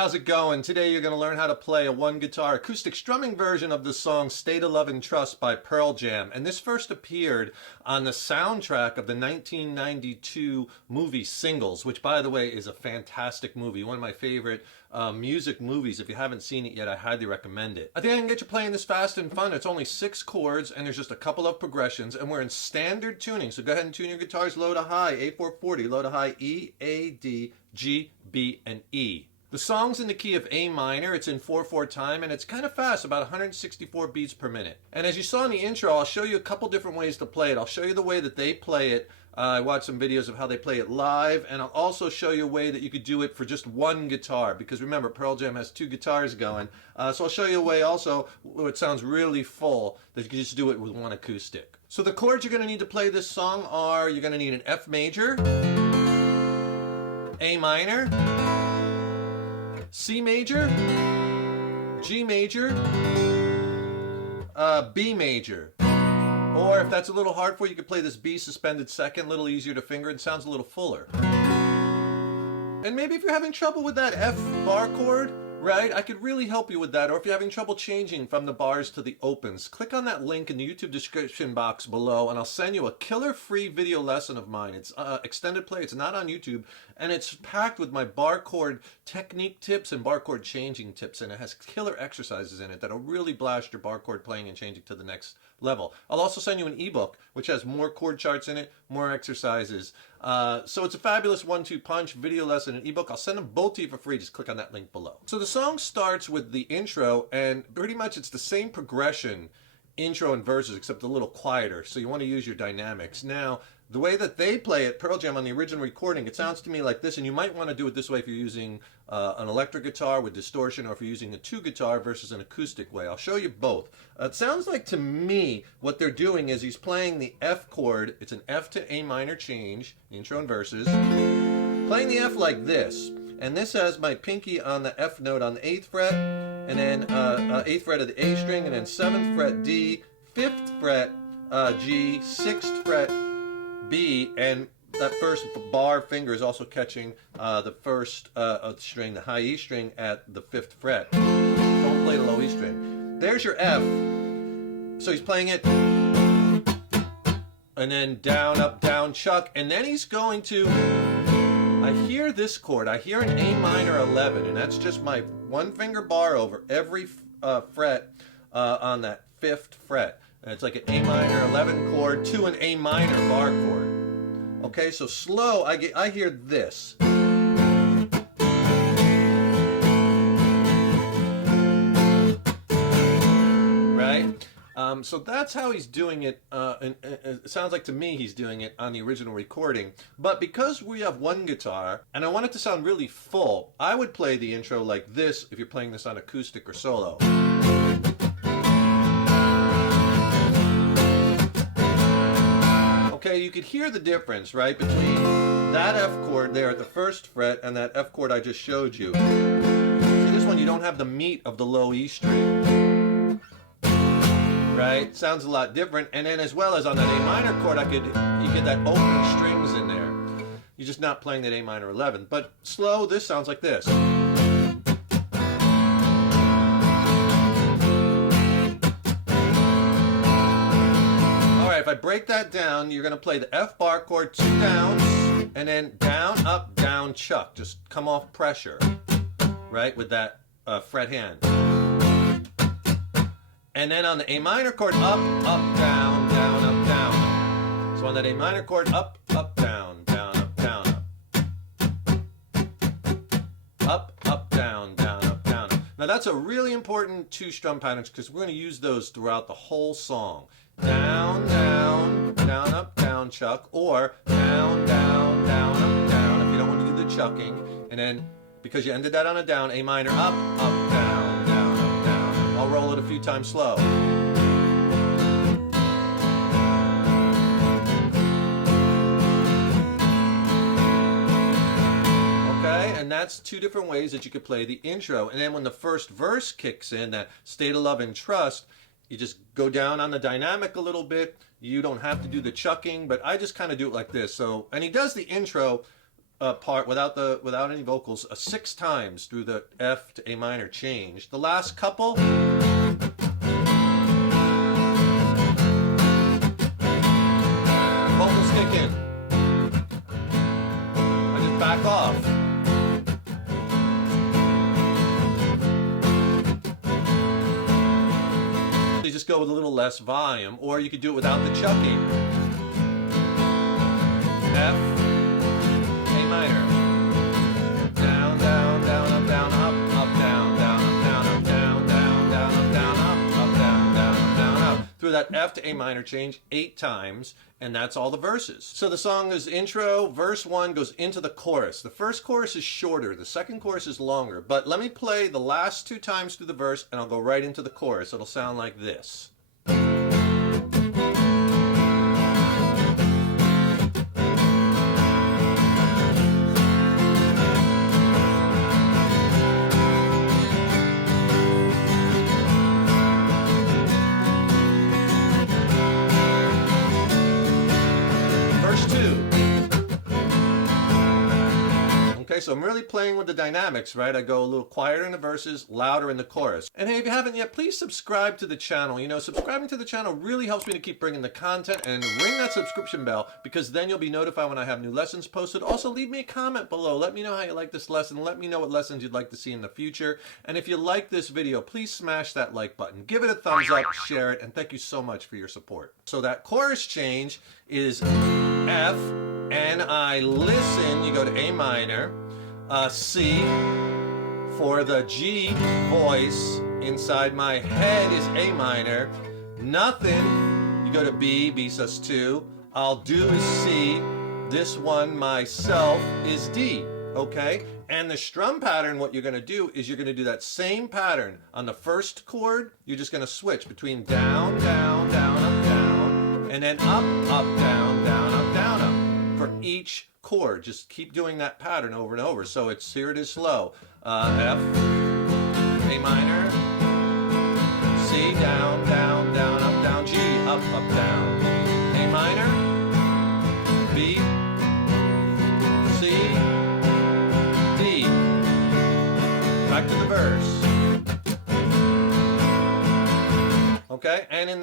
how's it going? Today you're going to learn how to play a one guitar acoustic strumming version of the song State of Love and Trust by Pearl Jam. And this first appeared on the soundtrack of the 1992 movie Singles, which by the way is a fantastic movie. One of my favorite music movies. If you haven't seen it yet, I highly recommend it. I think I can get you playing this fast and fun. It's only 6 chords and there's just a couple of progressions and we're in standard tuning. So go ahead and tune your guitars low to high, A440, low to high, E, A, D, G, B, and E. The song's in the key of A minor, it's in 4/4 time, and it's kind of fast, about 164 beats per minute. And as you saw in the intro, I'll show you a couple different ways to play it. I'll show you the way that they play it. I watched some videos of how they play it live, and I'll also show you a way that you could do it for just one guitar, because remember, Pearl Jam has 2 guitars going. So I'll show you a way also where it sounds really full, that you can just do it with one acoustic. So the chords you're going to need to play this song are, you're going to need an F major, A minor, C major, G major, B major. Or if that's a little hard for you, you can play this B suspended second, a little easier to finger, and sounds a little fuller. And maybe if you're having trouble with that F bar chord, right, I could really help you with that. Or if you're having trouble changing from the bars to the opens, click on that link in the YouTube description box below and I'll send you a killer free video lesson of mine. It's extended play, it's not on YouTube, and it's packed with my bar chord technique tips and bar chord changing tips, and it has killer exercises in it that'll really blast your bar chord playing and changing to the next level. I'll also send you an ebook which has more chord charts in it, more exercises. So it's a fabulous 1-2 punch, video lesson and ebook. I'll send them both to you for free. Just click on that link below. So the song starts with the intro, and pretty much it's the same progression, intro and verses, except a little quieter. So you want to use your dynamics. Now, the way that they play it, Pearl Jam on the original recording, it sounds to me like this, and you might want to do it this way if you're using an electric guitar with distortion, or if you're using a 2 guitar versus an acoustic way. I'll show you both. It sounds like to me what they're doing is he's playing the F chord. It's an F to A minor change, intro and verses, playing the F like this. And this has my pinky on the F note on the 8th fret, and then 8th fret of the A string, and then 7th fret D, 5th fret G, 6th fret B, and that first bar finger is also catching the first string, the high E string at the 5th fret. Don't play the low E string. There's your F. So he's playing it, and then down, up, down, chuck, and then he's going to, I hear this chord, I hear an A minor 11, and that's just my 1 finger bar over every fret on that 5th fret. And it's like an A minor 11 chord to an A minor bar chord. Okay, so slow, I hear this. Right? So that's how he's doing it, and it sounds like to me he's doing it on the original recording. But because we have 1 guitar, and I want it to sound really full, I would play the intro like this if you're playing this on acoustic or solo. Okay, you could hear the difference, right, between that F chord there at the 1st fret and that F chord I just showed you. See, this one you don't have the meat of the low E string. Right? Sounds a lot different. And then as well as on that A minor chord, you get that open strings in there. You're just not playing that A minor 11. But slow, this sounds like this. If I break that down, you're going to play the F bar chord, 2 downs, and then down, up, down, chuck. Just come off pressure, right, with that fret hand. And then on the A minor chord, up, up, down, down, up, down. So on that A minor chord, up, up, down, down, up, down, up. Up, up, down, down, up, down. Now that's a really important 2 strum patterns because we're going to use those throughout the whole song. Down, down, down, up, down, chuck, or down, down, down, up, down, if you don't want to do the chucking. And then, because you ended that on a down, A minor, up, up, down, down, up, down. I'll roll it a few times slow. Okay, and that's 2 different ways that you could play the intro. And then when the first verse kicks in, that State of Love and Trust, you just go down on the dynamic a little bit. You don't have to do the chucking, but I just kind of do it like this. So, and he does the intro part without any vocals 6 times through the F to A minor change. The last couple, vocals kick in. I just back off. So you just go with a little less volume, or you could do it without the chucking. F, A minor. Down, down, down, up, down, up, down, down, up, down, up, down, down, down, up, down, up, down, down, up, down, up. Through that F to A minor change 8 times, and that's all the verses. So the song is intro, verse 1 goes into the chorus. The first chorus is shorter, the second chorus is longer, but let me play the last 2 times through the verse and I'll go right into the chorus. It'll sound like this. Okay, so I'm really playing with the dynamics, right? I go a little quieter in the verses, louder in the chorus. And hey, if you haven't yet, please subscribe to the channel. You know, subscribing to the channel really helps me to keep bringing the content, and ring that subscription bell because then you'll be notified when I have new lessons posted. Also, leave me a comment below. Let me know how you like this lesson. Let me know what lessons you'd like to see in the future. And if you like this video, please smash that like button. Give it a thumbs up, share it, and thank you so much for your support. So that chorus change is F, and I listen, you go to A minor, C, for the G voice inside my head is A minor, nothing, you go to B, B sus2, I'll do is C, this one myself is D, okay? And the strum pattern, what you're going to do is you're going to do that same pattern on the first chord. You're just going to switch between down, down, down, up, down, and then up, up, down, down, up, down, up. For each chord, just keep doing that pattern over and over. So it's, here it is slow. F, A minor, C, down, down, down, up, down, G, up, up, down, A minor, B, C, D. Back to the verse. Okay, and in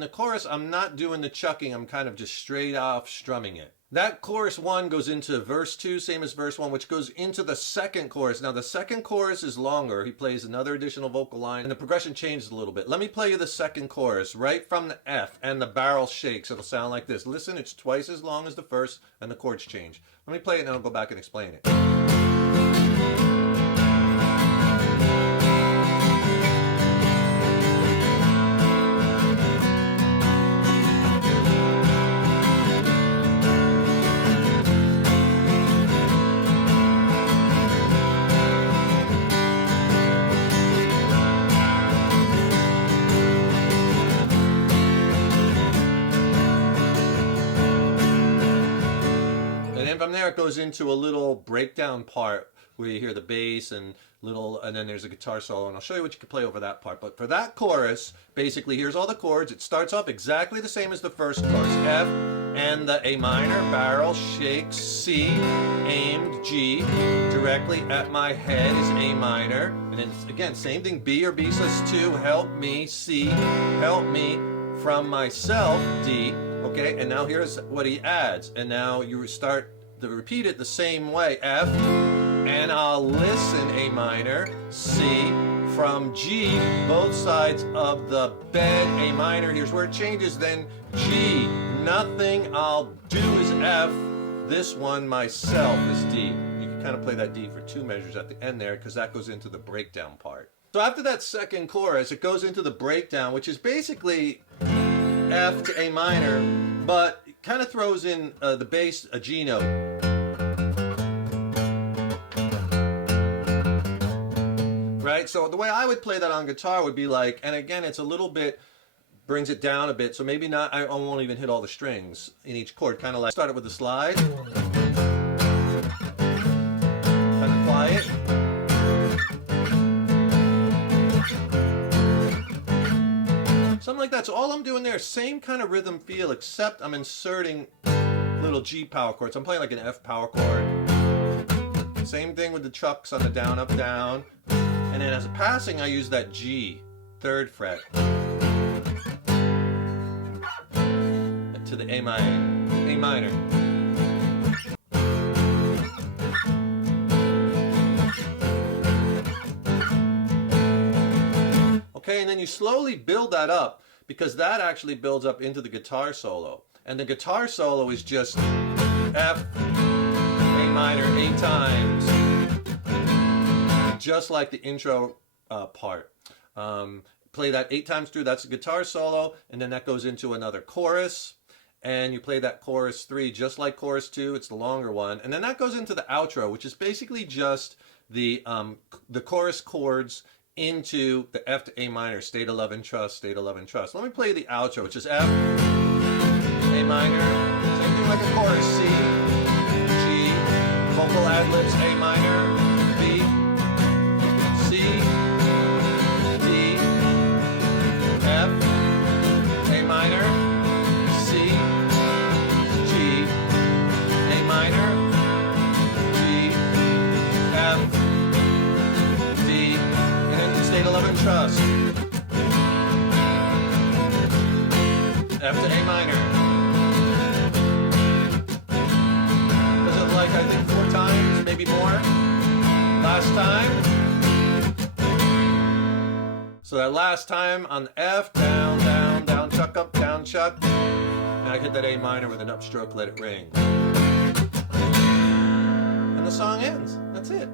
the chorus, I'm not doing the chucking. I'm kind of just straight off strumming it. That chorus 1 goes into verse 2, same as verse 1, which goes into the second chorus. Now the second chorus is longer. He plays another additional vocal line, and the progression changes a little bit. Let me play you the second chorus right from the F, and the barrel shakes. It'll sound like this. Listen, it's twice as long as the first, and the chords change. Let me play it, and then I'll go back and explain it. From there it goes into a little breakdown part where you hear the bass and then there's a guitar solo, and I'll show you what you can play over that part. But for that chorus, basically here's all the chords. It starts off exactly the same as the first chorus. F and the A minor, barrel, shakes, C, aimed, G, directly at my head is A minor, and then again, same thing, B or B sus2, help me, C, help me from myself, D, okay, and now here's what he adds, and now you start to repeat it the same way. F, and I'll listen, A minor, C, from G, both sides of the bed, A minor, here's where it changes, then G, nothing I'll do is F, this one myself is D. You can kind of play that D for 2 measures at the end there because that goes into the breakdown part. So after that second chorus, it goes into the breakdown, which is basically F to A minor, but it kind of throws in the bass, a G note. Right? So the way I would play that on guitar would be like, and again, it's a little bit, brings it down a bit, so maybe not, I won't even hit all the strings in each chord, kind of like, start it with the slide. Kind of quiet. Something like that. So all I'm doing there, same kind of rhythm feel, except I'm inserting little G power chords. I'm playing like an F power chord. Same thing with the chucks on the down, up, down. And then as a passing, I use that G, 3rd fret, to the A minor. Okay, and then you slowly build that up, because that actually builds up into the guitar solo. And the guitar solo is just F, A minor 8 times, just like the intro part. Play that 8 times through, that's the guitar solo, and then that goes into another chorus, and you play that chorus 3 just like chorus 2, it's the longer one, and then that goes into the outro, which is basically just the chorus chords into the F to A minor, state of love and trust, state of love and trust. Let me play the outro, which is F, A minor, same thing like a chorus, C, G, vocal ad-libs, A minor, B, C, D, F, A minor, C, G, A minor, G, F, D, and then state of love and trust. F to A minor. Was it like, I think 4 times, maybe more? Last time. So that last time on the F, down, down, down, chuck, up, down, chuck. And I hit that A minor with an upstroke, let it ring. And the song ends. That's it.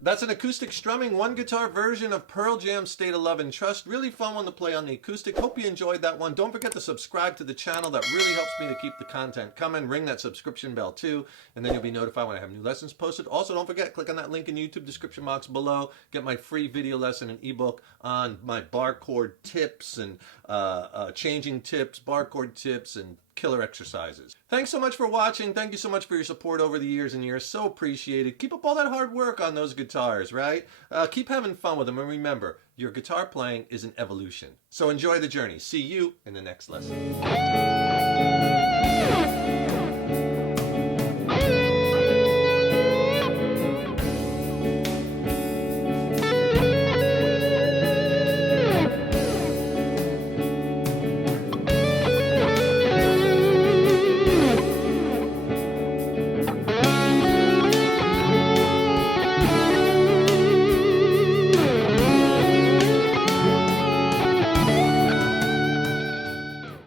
That's an acoustic strumming, 1 guitar version of Pearl Jam's State of Love and Trust. Really fun one to play on the acoustic. Hope you enjoyed that one. Don't forget to subscribe to the channel. That really helps me to keep the content coming. Ring that subscription bell too, and then you'll be notified when I have new lessons posted. Also, don't forget, click on that link in the YouTube description box below. Get my free video lesson and ebook on my bar chord tips and changing tips, bar chord tips, and killer exercises. Thanks so much for watching. Thank you so much for your support over the years and years. So appreciated. Keep up all that hard work on those guitars, right? Keep having fun with them, and remember, your guitar playing is an evolution. So enjoy the journey. See you in the next lesson.